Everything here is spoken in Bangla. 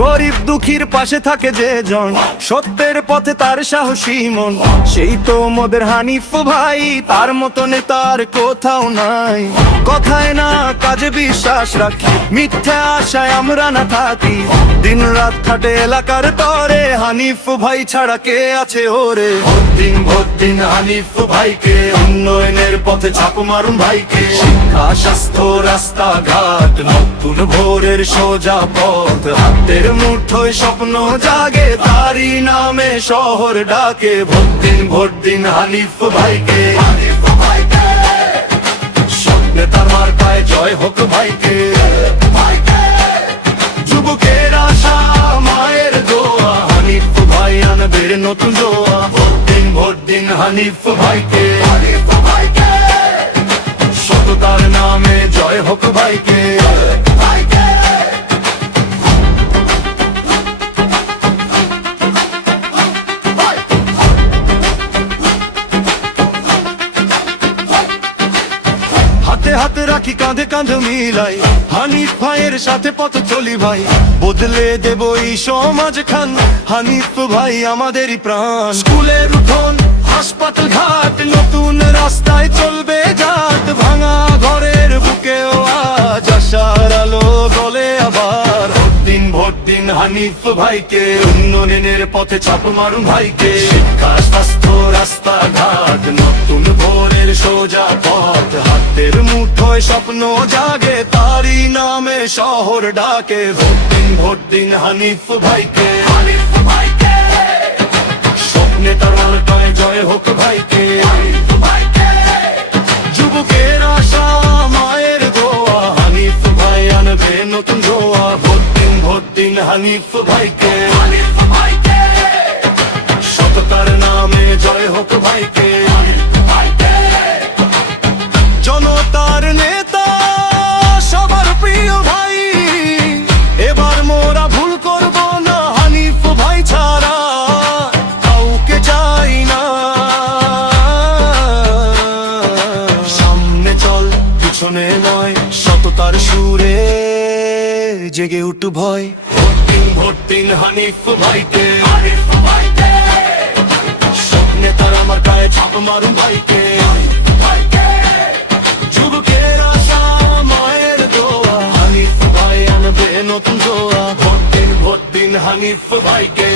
গরিব দুঃখীর পাশে থাকে যে জন, সত্যের পথে তার সাহসী মন, সেই তো মোদের হানিফ ভাই। তার মতো নেতার কোথাও নাই। কথায় না কাজে বিশ্বাস রাখি, মিথ্যা আশায় আমরা না থাকি। দিন রাত খাটে এলাকার তরে, হানিফ ভাই ছাড়া কে আছে ওরে। ভোট দিন হানিফ ভাইকে, উন্নয়নের পথে চাপ মারুন ভাইকে। শিক্ষা স্বাস্থ্য রাস্তাঘাট, নতুন ভোরের সোজা পথ, হাতের মুঠোয় স্বপ্ন জাগে, তারই নামে শহর ডাকে। ভোট দিন হানিফ ভাইকে, স্বপ্নে তার মার্কায় জয় হোক ভাইকে। যুবকের আশা মায়ের দোয়া, হানিফ ভাই আনবে নতুন জোয়া। ভোট দিন হানিফ ভাইকে, সততার নামে জয় হোক ভাইকে। হাতে হাতে রাখি কাঁধে কাঁধে মিলাই, হানিফ ভাইয়ের সাথে পথ চলি ভাই। বদলে দেব এই সমাজ খান, হানিফ ভাই আমাদেরই প্রাণ। স্কুলের উঠোন হাসপাতাল ঘাট, নতুন রাস্তায় চলবে যাত। ভাঙা ঘরের বুকেও আজ আশার আলো গলে আবার। ভোট দিন হানিফ ভাইকে, উন্নয়নের পথে চাপ মারুন ভাইকে। শিক্ষা স্বাস্থ্য রাস্তাঘাট, নতুন ভোরের সোজা পথ, হাতের মুঠোয় স্বপ্ন জাগে, তারই নামে শহর ডাকে। ভোট দিন হানিফ ভাইকে, স্বপ্নে তার মার্কায় জয় হোক ভাইকে। যুবকের আশা মায়ের দোয়া, হানিফ ভাই আনবে নতুন জোয়া। ভোট দিন হানিফ ভাইকে, সততার নামে জয় হোক ভাইকে। জনতার নেতা সবার প্রিয় ভাই, এবার মোরা ভুল করব না, হানিফ ভাই ছাড়া কাউকে চাই না। সামনে চল পিছনে নয়, সততার সুরে জেগে উঠু ভয়। ভোট দিন হানিফ ভাইকে, স্বপ্নে তার আমার গায়ে ছাপ মারুন ভাইকে। যুবকের আশা মায়ের দোয়া, হানিফ ভাই আনবে নতুন জোয়া। ভোট দিন হানিফ ভাইকে।